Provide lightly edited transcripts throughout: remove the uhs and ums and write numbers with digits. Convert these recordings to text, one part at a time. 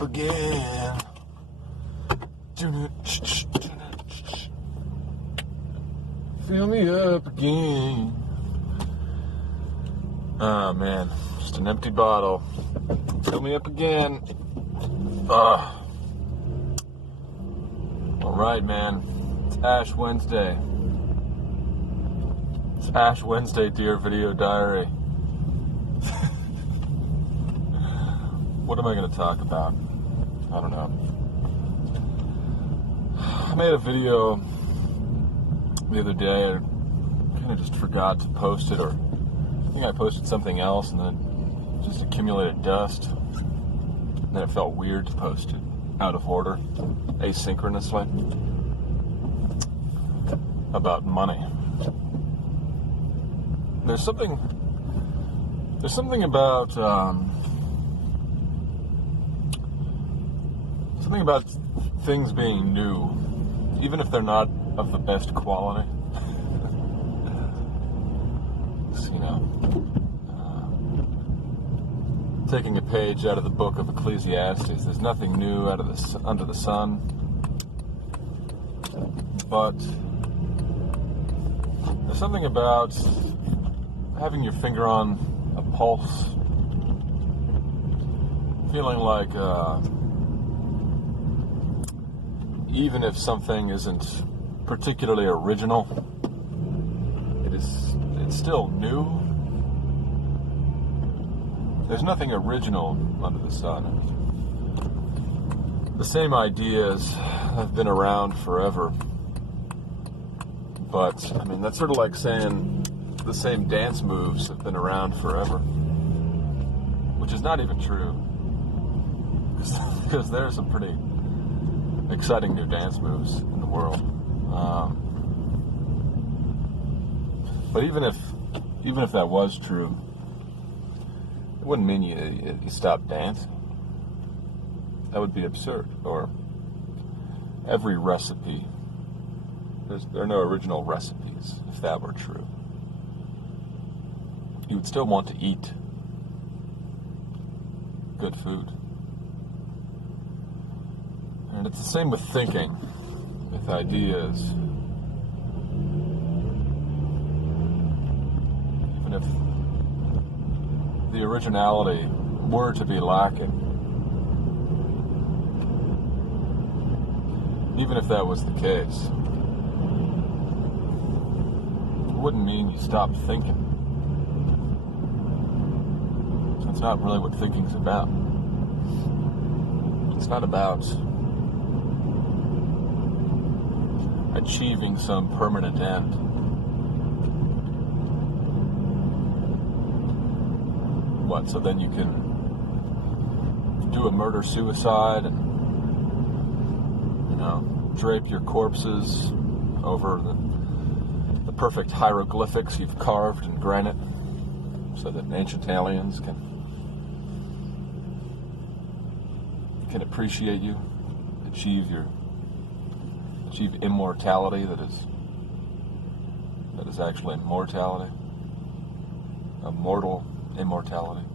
up again. Fill me up again. Oh man, just an empty bottle. Fill me up again. Alright, man. It's Ash Wednesday. It's Ash Wednesday, dear video diary. What am I going to talk about? I don't know. I made a video the other day. I kind of just forgot to post it, or I think I posted something else and then it just accumulated dust. And then it felt weird to post it out of order, asynchronously, about money. There's something about things being new, even if they're not of the best quality. So, taking a page out of the book of Ecclesiastes, there's nothing new under the sun, but there's something about having your finger on a pulse, feeling like even if something isn't particularly original, it's still new. There's nothing original under the sun. The same ideas have been around forever. But, I mean, that's sort of like saying the same dance moves have been around forever. Which is not even true. Because there are some pretty exciting new dance moves in the world. But even if that was true, it wouldn't mean you stop dancing. That would be absurd. Or every recipe, there are no original recipes if that were true. You would still want to eat good food. And it's the same with thinking, with ideas. Even if the originality were to be lacking, even if that was the case, it wouldn't mean you stopped thinking. That's not really what thinking's about. It's not about achieving some permanent end. What, so then you can do a murder-suicide and, drape your corpses over the perfect hieroglyphics you've carved in granite so that ancient aliens can appreciate you, achieve immortality that is actually mortality, a mortal immortality.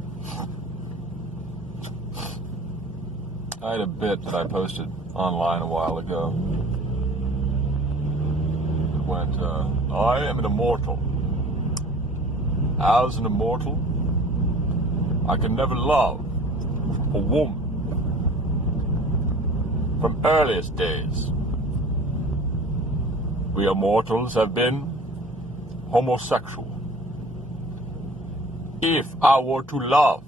I had a bit that I posted online a while ago. It went, I am an immortal. As an immortal, I can never love a woman. From earliest days, we immortals have been homosexual. If I were to love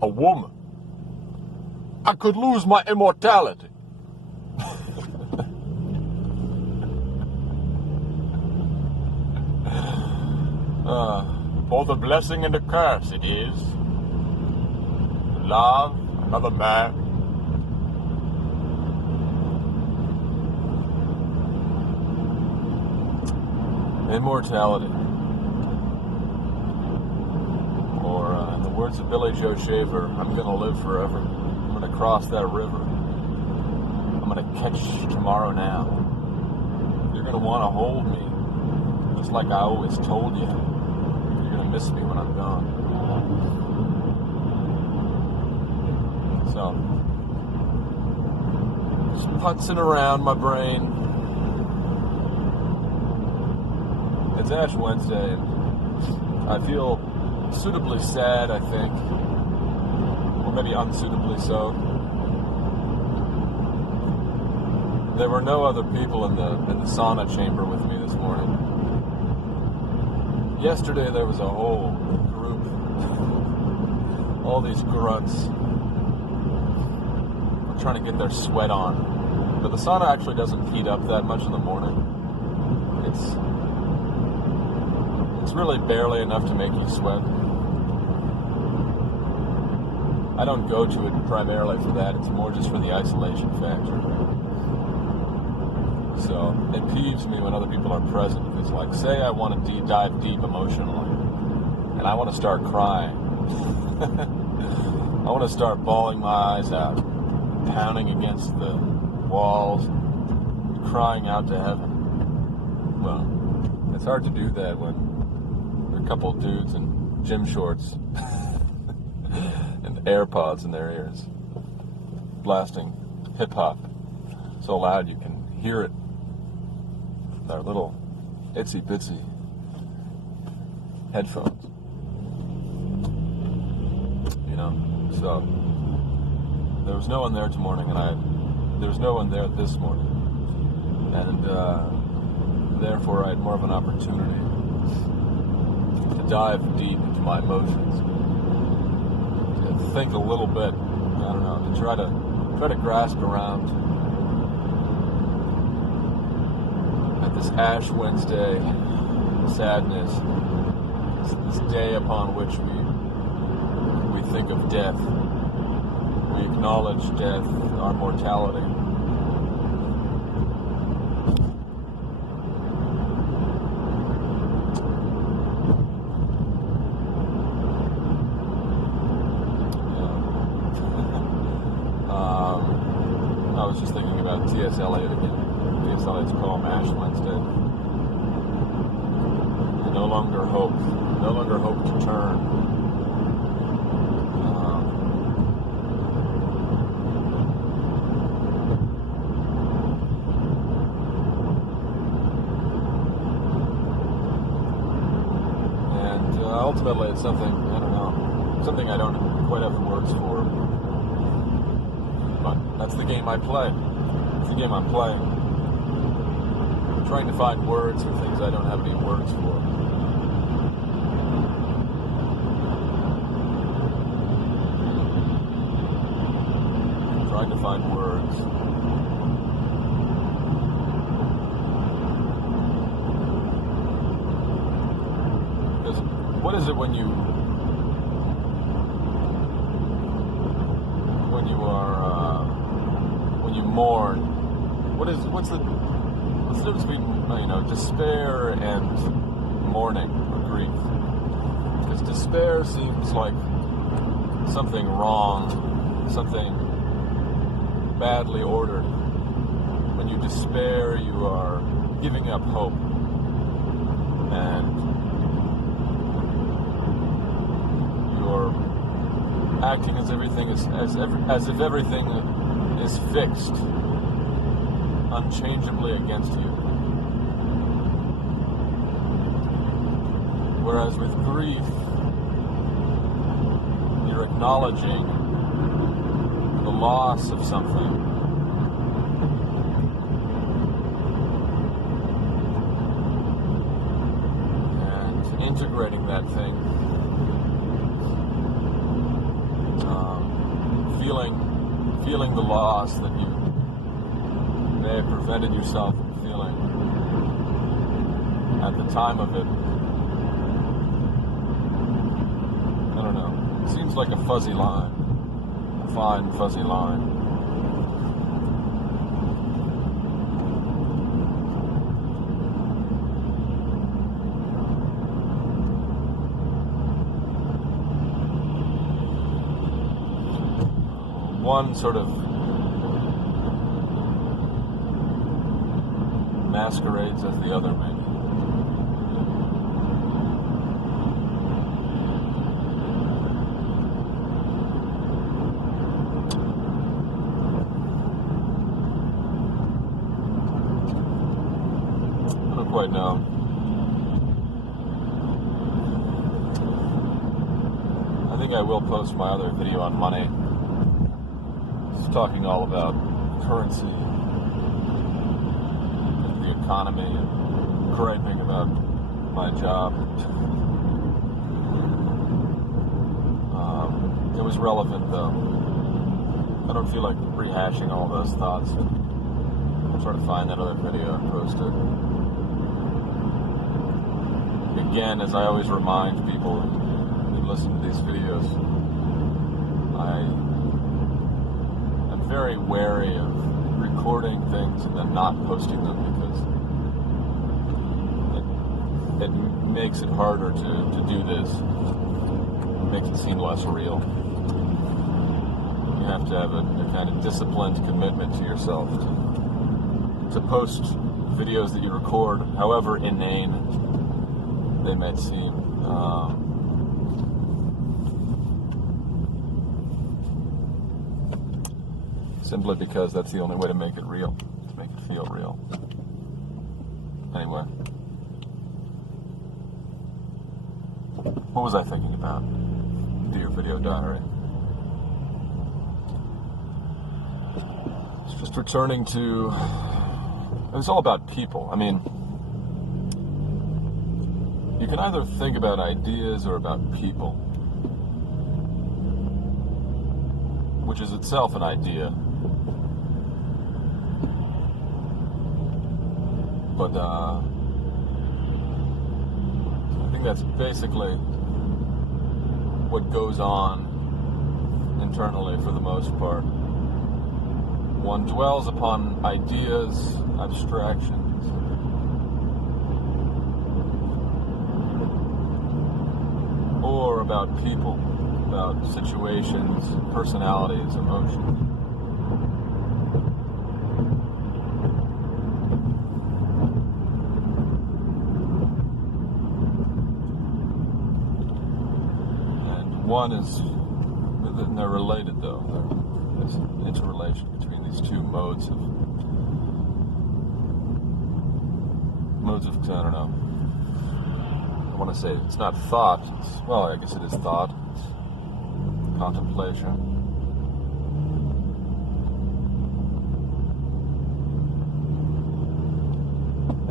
a woman, I could lose my immortality. Both a blessing and a curse it is to love another man. Immortality. Or, in the words of Billy Joe Shaver, I'm gonna live forever. I'm gonna cross that river. I'm gonna catch tomorrow now. You're gonna wanna hold me, just like I always told you. You're gonna miss me when I'm gone. So, Just putzing around my brain. It's Ash Wednesday, and I feel suitably sad, I think. Or maybe unsuitably so. There were no other people in the sauna chamber with me this morning. Yesterday there was a whole group, all these grunts, trying to get their sweat on. But the sauna actually doesn't heat up that much in the morning. It's really barely enough to make you sweat. I don't go to it primarily for that. It's more just for the isolation factor. So it peeves me when other people are present, because, like, say I want to dive deep emotionally, and I want to start crying. I want to start bawling my eyes out, pounding against the walls, crying out to heaven. Well, it's hard to do that when there are a couple of dudes in gym shorts and AirPods in their ears, blasting hip-hop so loud you can hear it. Their little itsy-bitsy headphones. You know, so there was no one there this morning, there was no one there this morning, and therefore I had more of an opportunity to dive deep into my emotions, to think a little bit, I don't know, to try to grasp around at this Ash Wednesday sadness, this day upon which we think of death. We acknowledge death, our mortality. I was just thinking about T.S. Eliot again. T.S. Eliot's poem Ash Wednesday. I no longer hope to turn. Ultimately, it's something, I don't know, something I don't quite have the words for. But that's the game I play. It's the game I'm playing. I'm trying to find words for things I don't have any words for. I'm trying to find words. What is it when you mourn? What's the difference between despair and mourning or grief? Because despair seems like something wrong, something badly ordered. When you despair, you are giving up hope, and acting as everything is as if everything is fixed, unchangeably against you. Whereas with grief, you're acknowledging the loss of something. And integrating that thing. Feeling the loss that you may have prevented yourself from feeling at the time of it. I don't know. It seems like a fuzzy line. A fine, fuzzy line. One sort of masquerades as the other, maybe. quite know. I think I will post my other video on money. It's talking all about currency, and the economy, and griping about my job. It was relevant, though. I don't feel like rehashing all those thoughts. I'll try to find that other video and post it. Again, as I always remind people who listen to these videos, I'm very wary of recording things and then not posting them because it makes it harder to do this. It makes it seem less real. You have to have a kind of disciplined commitment to yourself to post videos that you record, however inane they might seem. Simply because that's the only way to make it real, to make it feel real. Anyway. What was I thinking about? Dear Video Diary. It's just returning to... It's all about people. I mean, you can either think about ideas or about people, which is itself an idea. But I think that's basically what goes on internally for the most part. One dwells upon ideas, abstractions, or about people, about situations, personalities, emotions. One is, and they're related though. There's an interrelation between these two modes of, I don't know. I want to say it's not thought. Well, I guess it is thought. It's contemplation.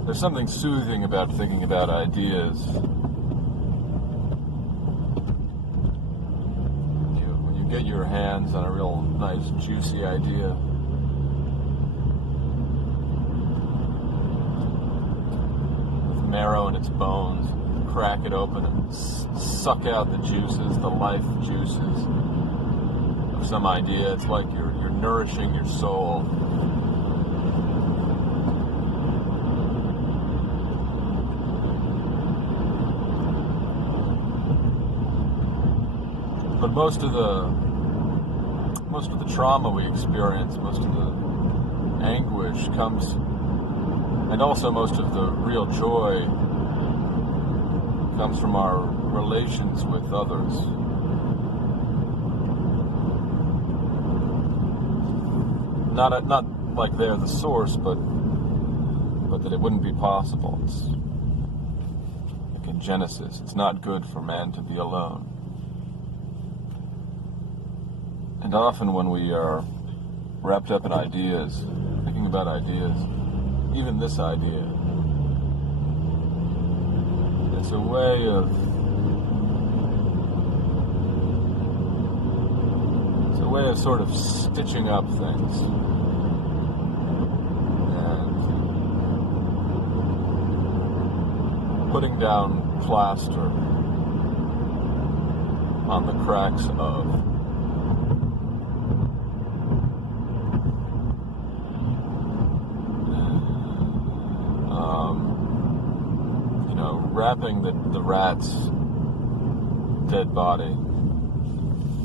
There's something soothing about thinking about ideas. Get your hands on a real nice, juicy idea. With marrow in its bones, crack it open and suck out the juices, the life juices of some idea. It's like you're nourishing your soul. But most of the trauma we experience, most of the anguish comes, and also most of the real joy comes from our relations with others. Not like they're the source, but that it wouldn't be possible. It's like in Genesis, it's not good for man to be alone. And often when we are wrapped up in ideas, thinking about ideas, even this idea, it's a way of sort of stitching up things and putting down plaster on the cracks of wrapping the rat's dead body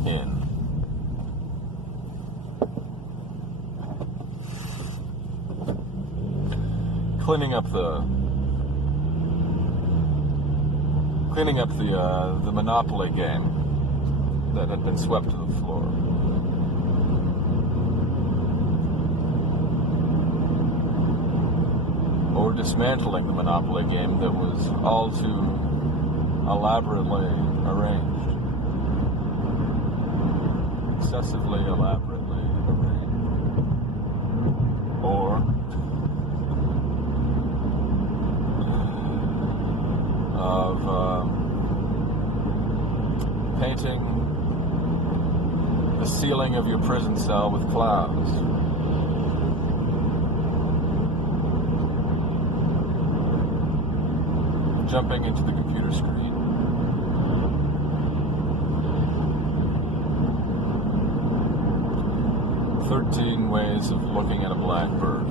in. Cleaning up the Monopoly game that had been swept to the floor. or dismantling the Monopoly game that was all too elaborately arranged. Excessively elaborately arranged. Or of painting the ceiling of your prison cell with clouds. Jumping into the computer screen. "13 Ways of Looking at a Blackbird."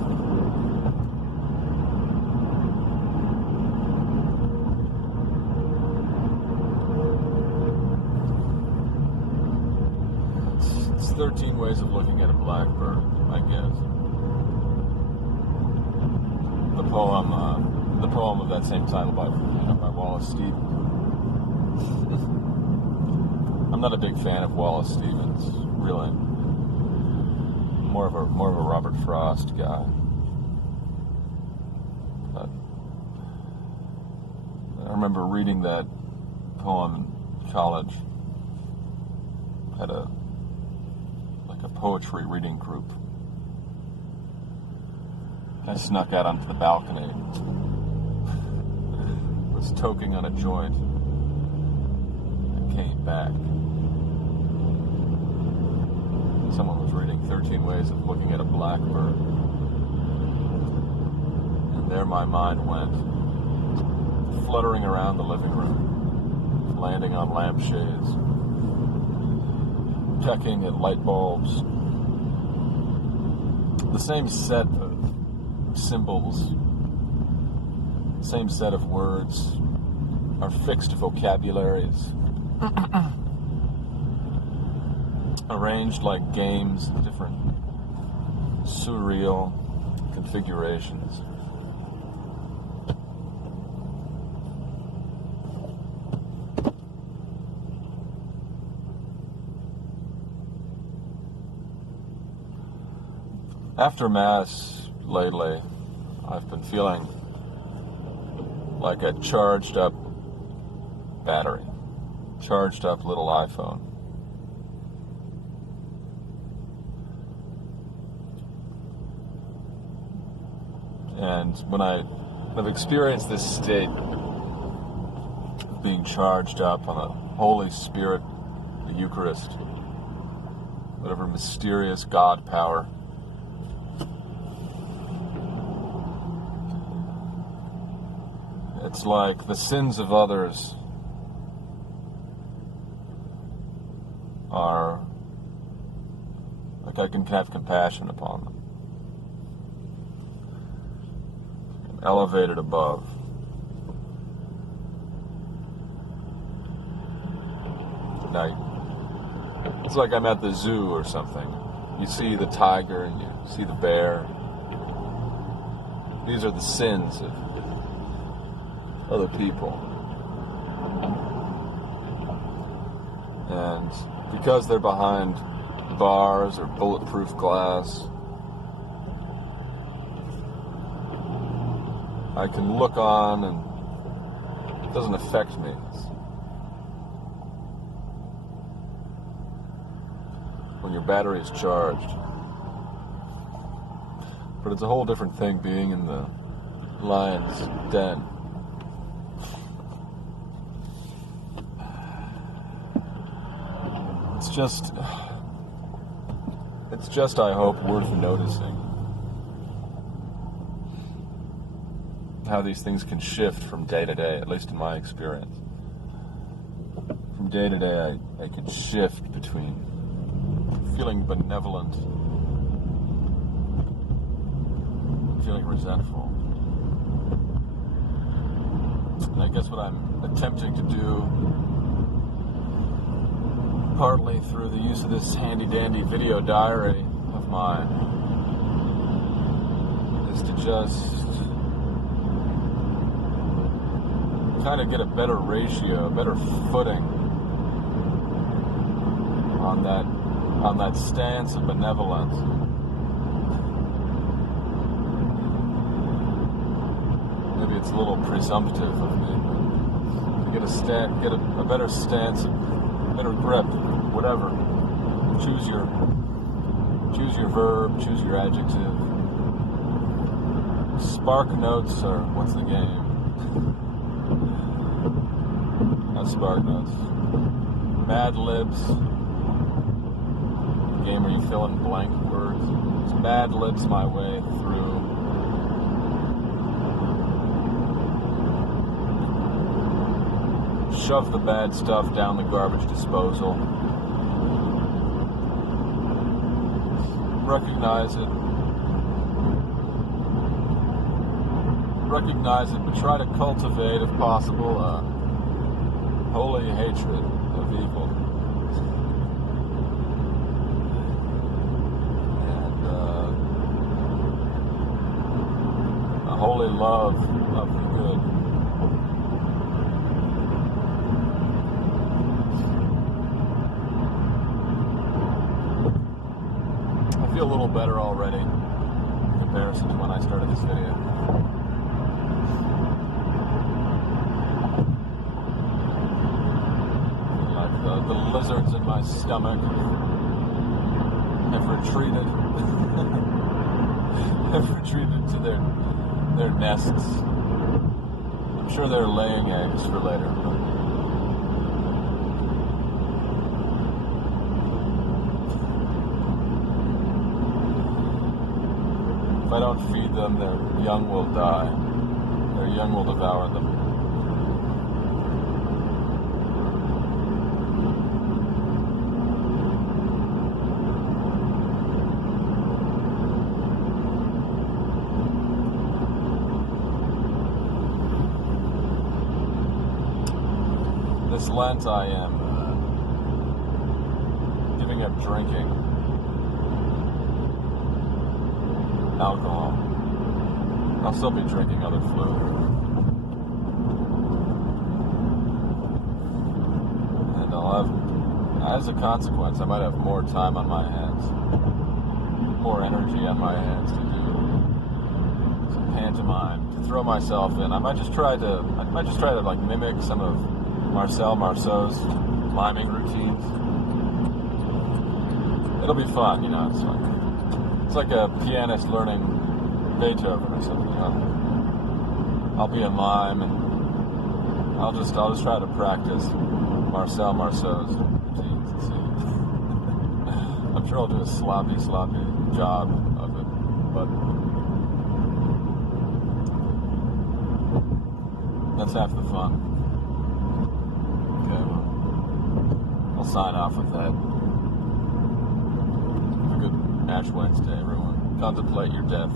It's 13 ways of looking at a blackbird, I guess. The poem of that same title by Wallace Stevens. I'm not a big fan of Wallace Stevens, really. More of a Robert Frost guy. But I remember reading that poem in college. Had a poetry reading group. I snuck out onto the balcony. Was toking on a joint. And came back. Someone was reading 13 Ways of Looking at a Blackbird. And there my mind went, fluttering around the living room, landing on lampshades, pecking at light bulbs. The same set of symbols, same set of words, our fixed vocabularies, arranged like games in different surreal configurations. After Mass lately, I've been feeling like a charged up battery, charged up little iPhone. And when I've experienced this state of being charged up on the Holy Spirit, the Eucharist, whatever mysterious God power, it's like the sins of others are like I can have compassion upon them. I'm elevated above. Now, it's like I'm at the zoo or something. You see the tiger and you see the bear. These are the sins of other people. And because they're behind bars or bulletproof glass, I can look on and it doesn't affect me. When your battery is charged. But it's a whole different thing being in the lion's den. It's just, I hope, worth noticing how these things can shift from day to day, at least in my experience. From day to day, I can shift between feeling benevolent, feeling resentful. And I guess what I'm attempting to do, partly through the use of this handy-dandy video diary of mine, is to just kind of get a better ratio, a better footing on that stance of benevolence. maybe it's a little presumptive of me. Get a better stance, better grip, whatever. Choose your verb, choose your adjective. Spark notes are what's the game? Not spark notes. Mad libs. Game where you fill in blank words. It's Mad libs my way through. Shove the bad stuff down the garbage disposal. Recognize it, but try to cultivate, if possible, a holy hatred of evil. And a holy love of the good. I feel a little better already in comparison to when I started this video. Like the lizards in my stomach have retreated. Have retreated to their nests. I'm sure they're laying eggs for later. If I don't feed them, their young will die. Their young will devour them. This Lent I am giving up drinking alcohol. I'll still be drinking other fluid. And I'll have, as a consequence, I might have more time on my hands. More energy on my hands to do some pantomime, to throw myself in. I might just try to like mimic some of Marcel Marceau's miming routines. It'll be fun, you know, it's like a pianist learning Beethoven or something, you know. I'll be a mime and I'll just try to practice Marcel Marceau's routines and see. I'm sure I'll do a sloppy job of it, but that's half the fun. Okay, well, I'll sign off with that. Have a good Ash Wednesday, everyone. Contemplate your death.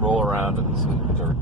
Roll around in some dirt.